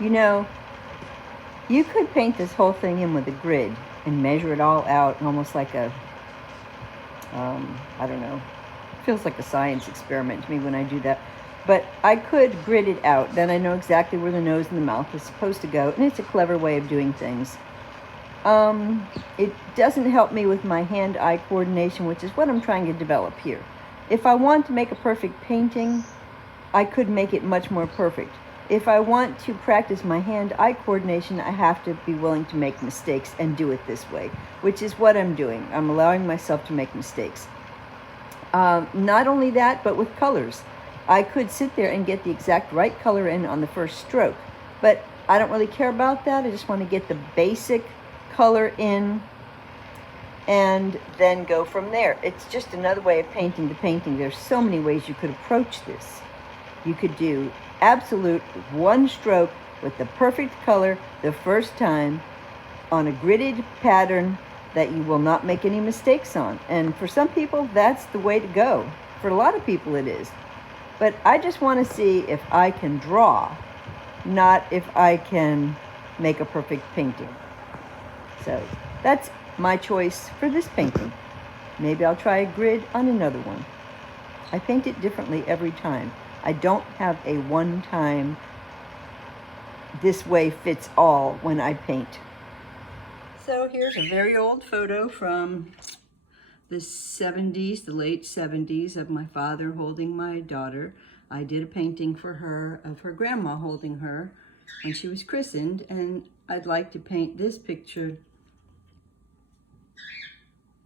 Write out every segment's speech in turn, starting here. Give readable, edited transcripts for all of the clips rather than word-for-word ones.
You know, you could paint this whole thing in with a grid and measure it all out, almost like a, I don't know, feels like a science experiment to me when I do that. But I could grid it out. Then I know exactly where the nose and the mouth is supposed to go, and it's a clever way of doing things. It doesn't help me with my hand-eye coordination, which is what I'm trying to develop here. If I want to make a perfect painting, I could make it much more perfect. If I want to practice my hand-eye coordination, I have to be willing to make mistakes and do it this way, which is what I'm doing. I'm allowing myself to make mistakes. Not only that, but with colors. I could sit there and get the exact right color in on the first stroke, but I don't really care about that. I just want to get the basic color in and then go from there. It's just another way of painting the painting. There's so many ways you could approach this. You could do absolute one stroke with the perfect color the first time on a gridded pattern that you will not make any mistakes on. And for some people, that's the way to go. For a lot of people, it is. But I just want to see if I can draw, not if I can make a perfect painting. So that's my choice for this painting. Maybe I'll try a grid on another one. I paint it differently every time. I don't have a one-time, this way fits all when I paint. So here's a very old photo from the 70s, the late 70s, of my father holding my daughter. I did a painting for her of her grandma holding her when she was christened, and I'd like to paint this picture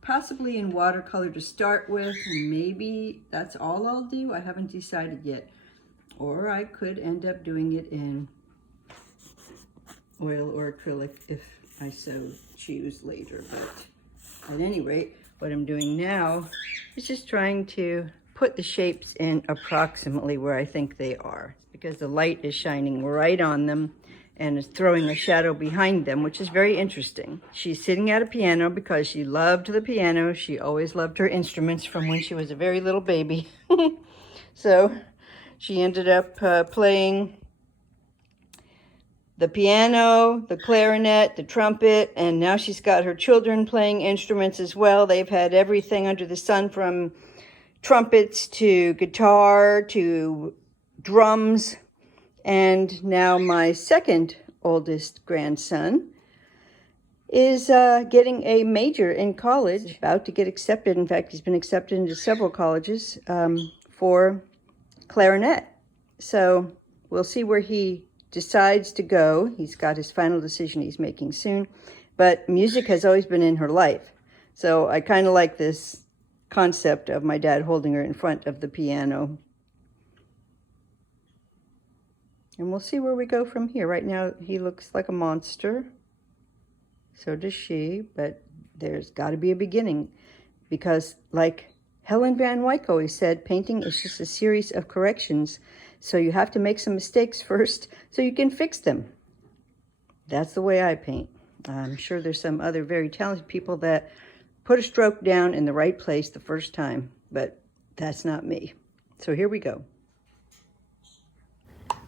possibly in watercolor to start with. Maybe that's all I'll do. I haven't decided yet. Or I could end up doing it in oil or acrylic if I so choose later. But at any rate, what I'm doing now is just trying to put the shapes in approximately where I think they are, because the light is shining right on them and is throwing a shadow behind them, which is very interesting. She's sitting at a piano because she loved the piano. She always loved her instruments from when she was a very little baby. So she ended up playing the piano, the clarinet, the trumpet, and now she's got her children playing instruments as well. They've had everything under the sun, from trumpets to guitar to drums. And now my second oldest grandson is getting a major in college, about to get accepted. In fact, he's been accepted into several colleges for clarinet. So we'll see where he decides to go. He's got his final decision he's making soon. But music has always been in her life. So I kind of like this concept of my dad holding her in front of the piano. And we'll see where we go from here. Right now, he looks like a monster. So does she, but there's got to be a beginning. Because like Helen Van Wyck always said, painting is just a series of corrections. So you have to make some mistakes first so you can fix them. That's the way I paint. I'm sure there's some other very talented people that put a stroke down in the right place the first time, but that's not me. So here we go.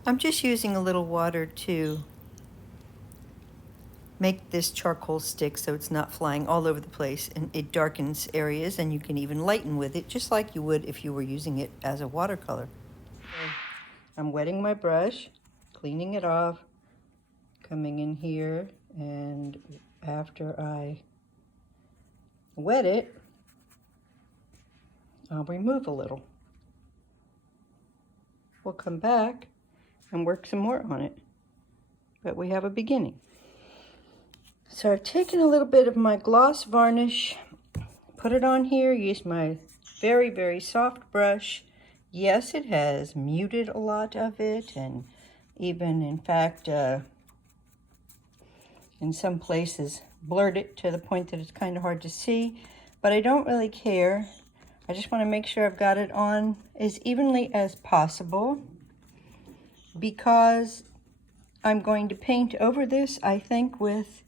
I'm just using a little water to make this charcoal stick so it's not flying all over the place, and it darkens areas, and you can even lighten with it just like you would if you were using it as a watercolor. So I'm wetting my brush, cleaning it off, coming in here, and after I wet it, I'll remove a little. We'll come back and work some more on it, but we have a beginning. So I've taken a little bit of my gloss varnish, put it on here, used my very, very soft brush. Yes, it has muted a lot of it, and even, in fact, in some places blurred it to the point that it's kind of hard to see, but I don't really care. I just want to make sure I've got it on as evenly as possible, because I'm going to paint over this, I think, with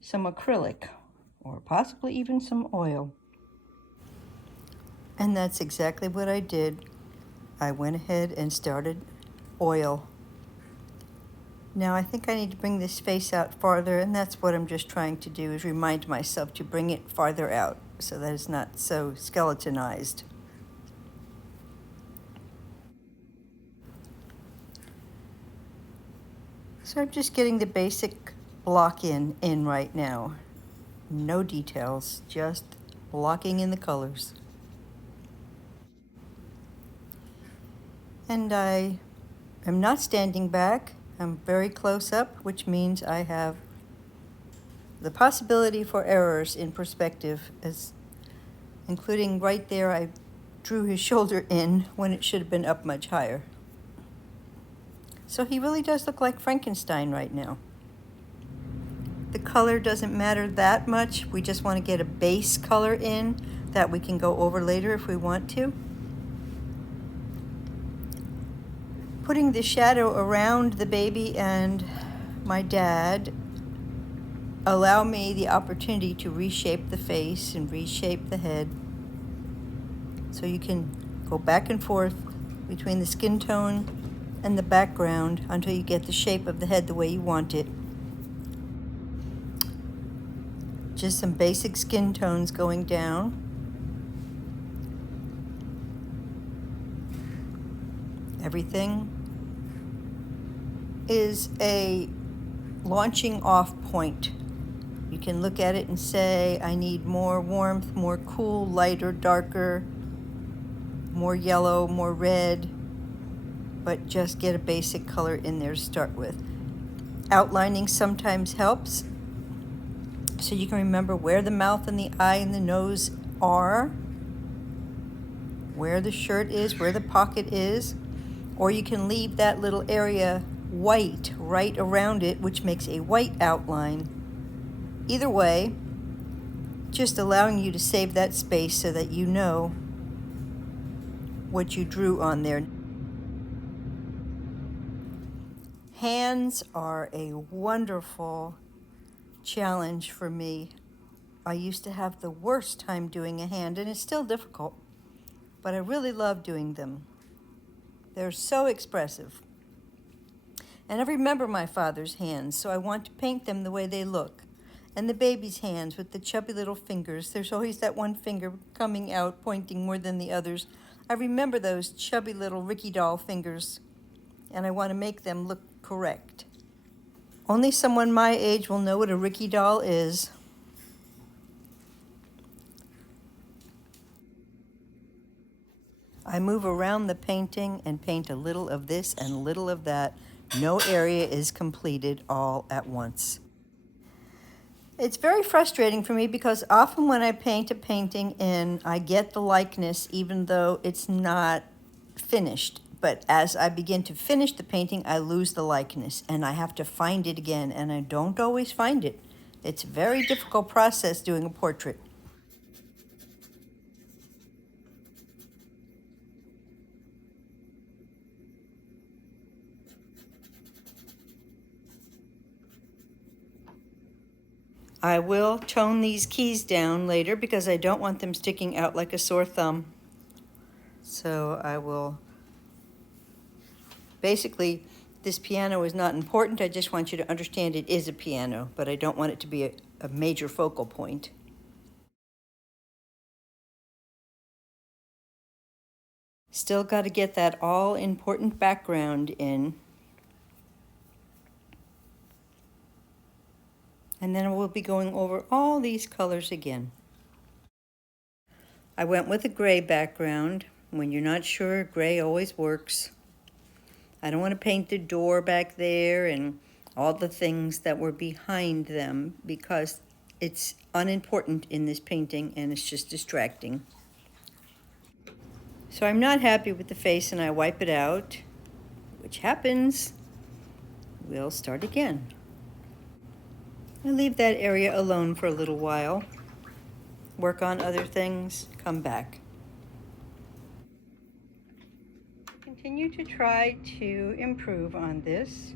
some acrylic or possibly even some oil. And that's exactly what I did. I went ahead and started oil. Now I think I need to bring this face out farther, and that's what I'm just trying to do, is remind myself to bring it farther out so that it's not so skeletonized. So I'm just getting the basic block in right now. No details, just blocking in the colors. And I am not standing back. I'm very close up, which means I have the possibility for errors in perspective, as including right there I drew his shoulder in when it should have been up much higher. So he really does look like Frankenstein right now. The color doesn't matter that much. We just want to get a base color in that we can go over later if we want to. Putting the shadow around the baby and my dad allow me the opportunity to reshape the face and reshape the head. So you can go back and forth between the skin tone and the background until you get the shape of the head the way you want it. Just some basic skin tones going down. Everything is a launching off point. You can look at it and say, I need more warmth, more cool, lighter, darker, more yellow, more red, but just get a basic color in there to start with. Outlining sometimes helps, so you can remember where the mouth and the eye and the nose are, where the shirt is, where the pocket is, or you can leave that little area white right around it, which makes a white outline. Either way, just allowing you to save that space so that you know what you drew on there. Hands are a wonderful challenge for me. I used to have the worst time doing a hand, and it's still difficult, but I really love doing them. They're so expressive. And I remember my father's hands, so I want to paint them the way they look. And the baby's hands with the chubby little fingers. There's always that one finger coming out, pointing more than the others. I remember those chubby little Ricky doll fingers, and I want to make them look correct. Only someone my age will know what a Ricky doll is. I move around the painting and paint a little of this and a little of that. No area is completed all at once. It's very frustrating for me because often when I paint a painting in, I get the likeness even though it's not finished. But as I begin to finish the painting, I lose the likeness and I have to find it again, and I don't always find it. It's a very difficult process doing a portrait. I will tone these keys down later because I don't want them sticking out like a sore thumb. So I will, basically, this piano is not important. I just want you to understand it is a piano, but I don't want it to be a major focal point. Still got to get that all-important background in. And then we'll be going over all these colors again. I went with a gray background. When you're not sure, gray always works. I don't want to paint the door back there and all the things that were behind them because it's unimportant in this painting and it's just distracting. So I'm not happy with the face and I wipe it out, which happens. We'll start again. I leave that area alone for a little while, work on other things, come back. Continue to try to improve on this.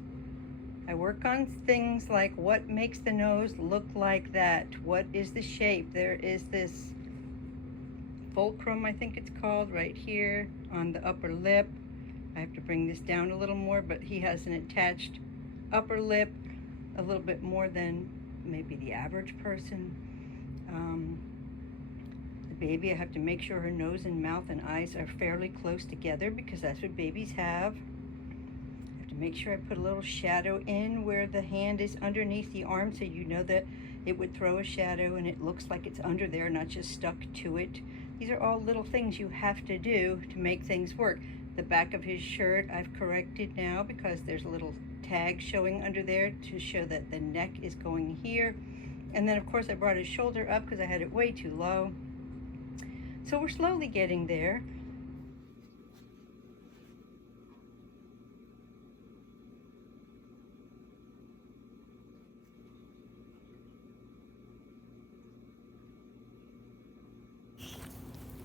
I work on things like what makes the nose look like that? What is the shape? There is this fulcrum, I think it's called, right here on the upper lip. I have to bring this down a little more, but he has an attached upper lip a little bit more than maybe the average person. The baby, I have to make sure her nose and mouth and eyes are fairly close together because that's what babies have. I have to make sure I put a little shadow in where the hand is underneath the arm, so you know that it would throw a shadow and it looks like it's under there, not just stuck to it. These are all little things you have to do to make things work. The back of his shirt I've corrected now because there's a little tag showing under there to show that the neck is going here. And then of course I brought his shoulder up because I had it way too low. So we're slowly getting there.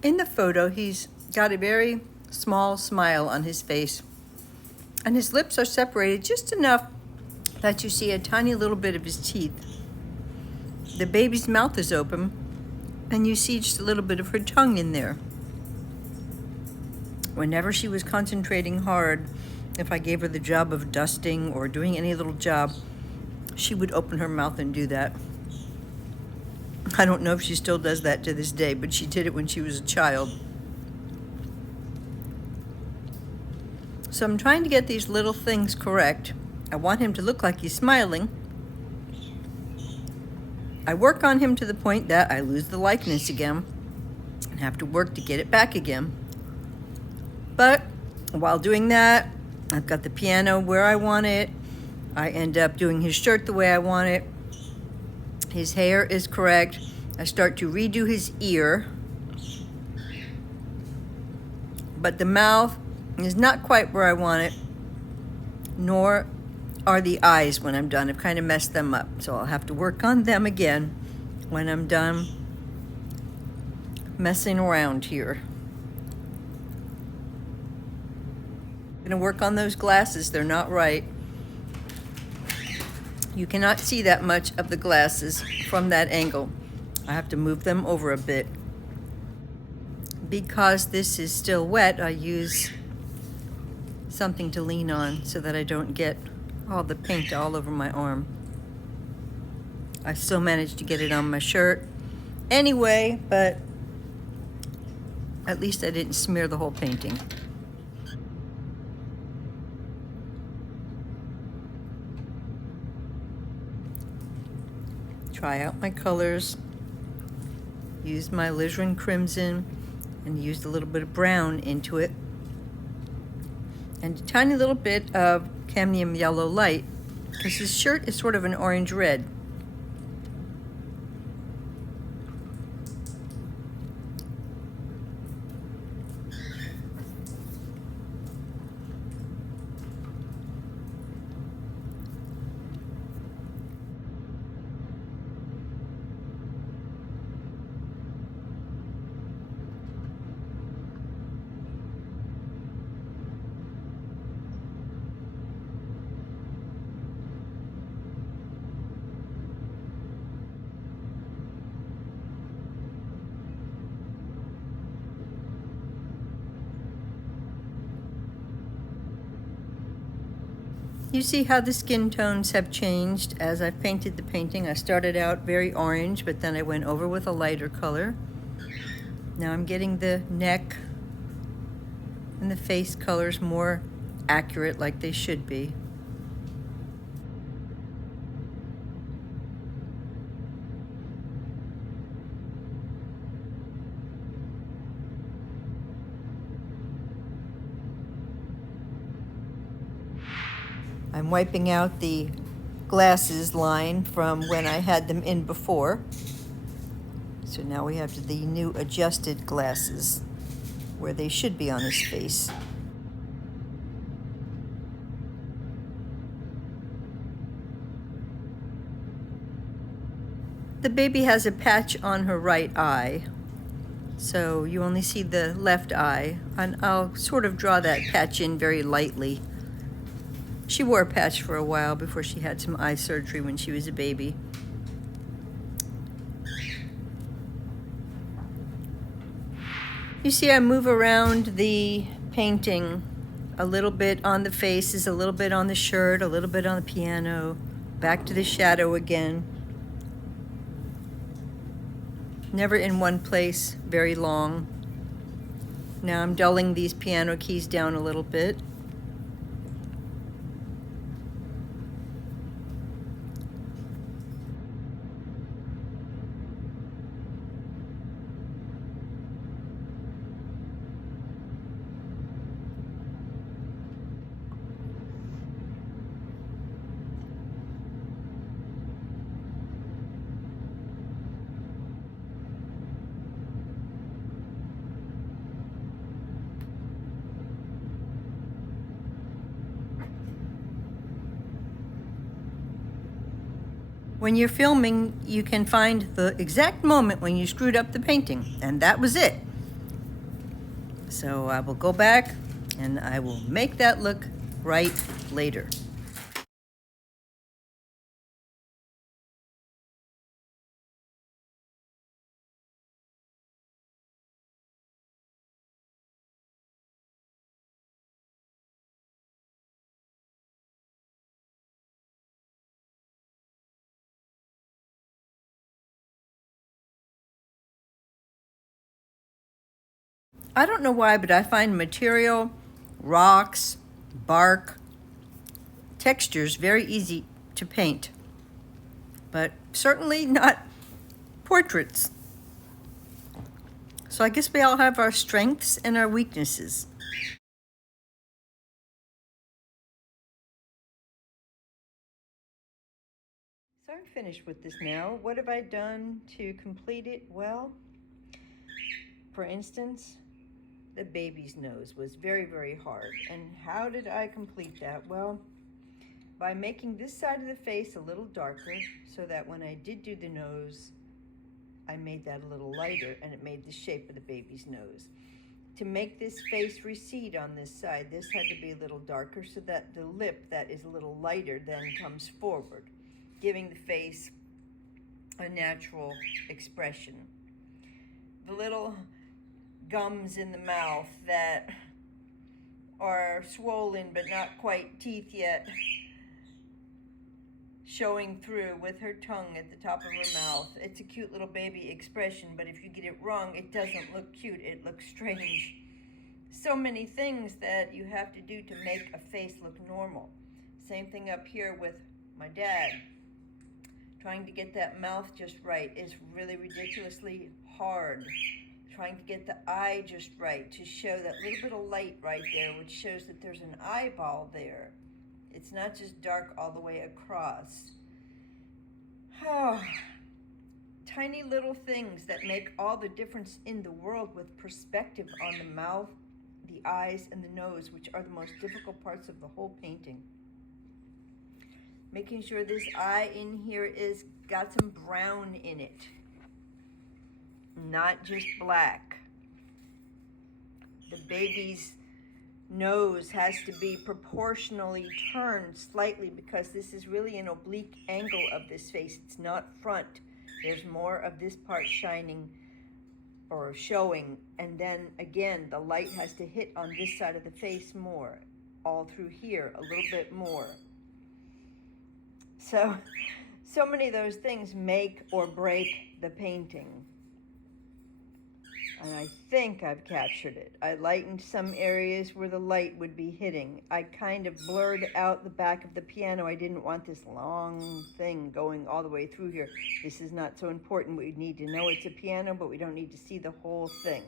In the photo, he's got a very small smile on his face, and his lips are separated just enough that you see a tiny little bit of his teeth. The baby's mouth is open, and you see just a little bit of her tongue in there. Whenever she was concentrating hard, if I gave her the job of dusting or doing any little job, she would open her mouth and do that. I don't know if she still does that to this day, but she did it when she was a child. So I'm trying to get these little things correct. I want him to look like he's smiling. I work on him to the point that I lose the likeness again and have to work to get it back again. But while doing that, I've got the piano where I want it. I end up doing his shirt the way I want it. His hair is correct. I start to redo his ear. But the mouth is not quite where I want it, nor are the eyes when I'm done. I've kind of messed them up, so I'll have to work on them again when I'm done messing around here. I'm gonna work on those glasses. They're not right. You cannot see that much of the glasses from that angle. I have to move them over a bit. Because this is still wet, I use something to lean on so that I don't get all the paint all over my arm. I still managed to get it on my shirt anyway, but at least I didn't smear the whole painting. Try out my colors, use my alizarin crimson, and used a little bit of brown into it, and a tiny little bit of cadmium yellow light, because his shirt is sort of an orange red. You see how the skin tones have changed as I painted the painting. I started out very orange, but then I went over with a lighter color. Now I'm getting the neck and the face colors more accurate, like they should be. I'm wiping out the glasses line from when I had them in before. So now we have the new adjusted glasses where they should be on his face. The baby has a patch on her right eye, so you only see the left eye, and I'll sort of draw that patch in very lightly. She wore a patch for a while before she had some eye surgery when she was a baby. You see, I move around the painting a A little bit on the faces, a little bit on the shirt, a little bit on the piano, back to the shadow again. Never in one place very long. Now I'm dulling these piano keys down a little bit. When you're filming, you can find the exact moment when you screwed up the painting, and that was it. So I will go back and I will make that look right later. I don't know why, but I find material, rocks, bark, textures very easy to paint, but certainly not portraits. So I guess we all have our strengths and our weaknesses. So I'm finished with this now. What have I done to complete it? Well, for instance, the baby's nose was very, very hard. And how did I complete that? Well, by making this side of the face a little darker so that when I did do the nose, I made that a little lighter and it made the shape of the baby's nose. To make this face recede on this side, this had to be a little darker so that the lip that is a little lighter then comes forward, giving the face a natural expression. The little gums in the mouth that are swollen but not quite teeth yet, showing through with her tongue at the top of her mouth. It's a cute little baby expression, but if you get it wrong, it doesn't look cute, it looks strange. So many things that you have to do to make a face look normal. Same thing up here with my dad. Trying to get that mouth just right is really ridiculously hard. Trying to get the eye just right to show that little bit of light right there, which shows that there's an eyeball there. It's not just dark all the way across. Oh, tiny little things that make all the difference in the world with perspective on the mouth, the eyes, and the nose, which are the most difficult parts of the whole painting. Making sure this eye in here is got some brown in it, not just black. The baby's nose has to be proportionally turned slightly because this is really an oblique angle of this face. It's not front. There's more of this part shining or showing, and then again the light has to hit on this side of the face more, all through here a little bit more. So many of those things make or break the painting. And I think I've captured it. I lightened some areas where the light would be hitting. I kind of blurred out the back of the piano. I didn't want this long thing going all the way through here. This is not so important. We need to know it's a piano, but we don't need to see the whole thing.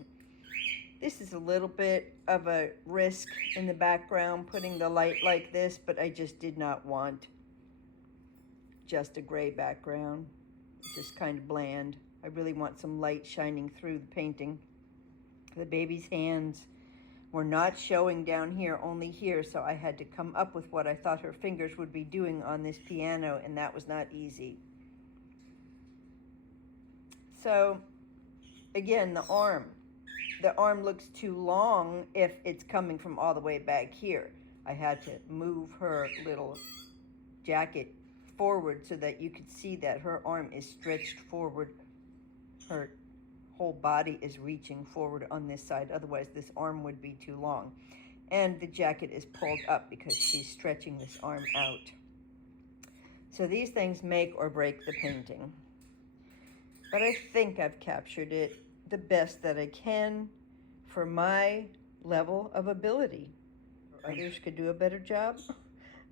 This is a little bit of a risk in the background, putting the light like this, but I just did not want just a gray background. Just kind of bland. I really want some light shining through the painting. The baby's hands were not showing down here, only here, so I had to come up with what I thought her fingers would be doing on this piano, and that was not easy. So, again, the arm. The arm looks too long if it's coming from all the way back here. I had to move her little jacket forward so that you could see that her arm is stretched forward. Her whole body is reaching forward on this side. Otherwise, this arm would be too long. And the jacket is pulled up because she's stretching this arm out. So these things make or break the painting. But I think I've captured it the best that I can for my level of ability. Others could do a better job,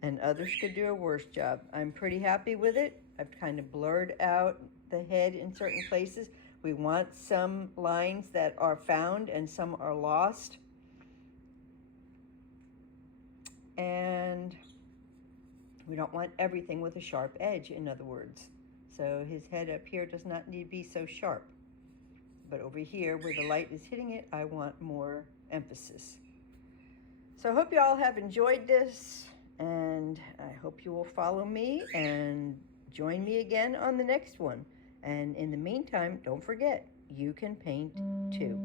and others could do a worse job. I'm pretty happy with it. I've kind of blurred out the head in certain places. We want some lines that are found and some are lost. And we don't want everything with a sharp edge, in other words. So his head up here does not need to be so sharp. But over here, where the light is hitting it, I want more emphasis. So I hope you all have enjoyed this, and I hope you will follow me and join me again on the next one. And in the meantime, don't forget, you can paint too.